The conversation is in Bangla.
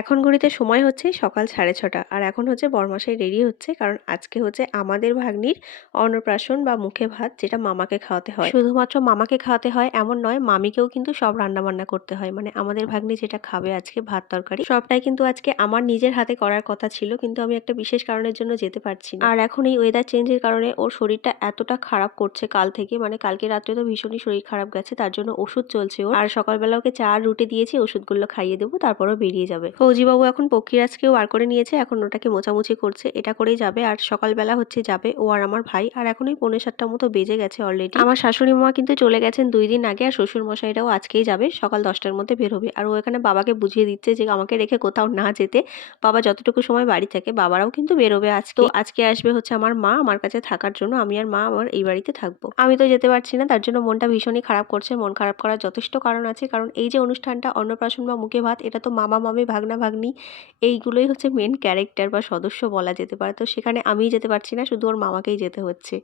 এখন ঘড়িতে সময় হচ্ছে সকাল 6:30 আর এখন হচ্ছে বরমশাই রেডি হচ্ছে, কারণ আজকে হচ্ছে আমাদের ভাগ্নির অন্নপ্রাশন বা মুখে ভাত, যেটা মামাকে খাওয়াতে হয়। শুধুমাত্র মামাকে খাওয়াতে হয় এমন নয়, মামিকেও কিন্তু সব রান্না বান্না করতে হয়। মানে আমাদের ভাগ্নি যেটা খাবে আজকে ভাত তরকারি সবটাই কিন্তু আজকে আমার নিজের হাতে করার কথা ছিল, কিন্তু আমি একটা বিশেষ কারণের জন্য যেতে পারছি না। আর এখন এই ওয়েদার চেঞ্জের কারণে ওর শরীরটা এতটা খারাপ করছে কাল থেকে, মানে কালকে রাত্রে তো ভীষণই শরীর খারাপ গেছে, তার জন্য ওষুধ চলছে ওর। আর সকালবেলা ওকে চা আর রুটি দিয়েছি, ওষুধগুলো খাইয়ে দেবো, তারপরও বেরিয়ে যাবে। ফৌজিবাবু এখন পক্ষীরাজকেও বার করে নিয়েছে, এখন ওটাকে মোছামুছি করছে, এটা করেই যাবে। আর সকালবেলা হচ্ছে যাবে ও আর আমার ভাই। আর এখন ওই 6:45 মতো বেজে গেছে অলরেডি। আমার শাশুড়ি মা কিন্তু চলে গেছেন 2 দিন আগে, আর শ্বশুর মশাইরাও আজকেই যাবে, সকাল 10টার মধ্যে বের হবে। আর ও এখানে বাবাকে বুঝিয়ে দিচ্ছে যে আমাকে রেখে কোথাও না যেতে, বাবা যতটুকু সময় বাড়ি থাকে বাবারাও কিন্তু বেরোবে আজকে। তো আজকে আসবে হচ্ছে আমার মা আমার কাছে থাকার জন্য, আমি আর মা আমার এই বাড়িতে থাকবো। আমি তো যেতে পারছি না, তার জন্য মনটা ভীষণই খারাপ করছে। মন খারাপ করার যথেষ্ট কারণ আছে, কারণ এই যে অনুষ্ঠানটা অন্নপ্রাশন বা মুখে ভাত, এটা তো মামা মামি ভাগনা ভাগ্নি এইগুলোই হচ্ছে মেন ক্যারেক্টার বা সদস্য বলা যেতে পারে। তো সেখানে আমিই যেতে পারছি না, শুধু ওর মামাকেই যেতে হচ্ছে।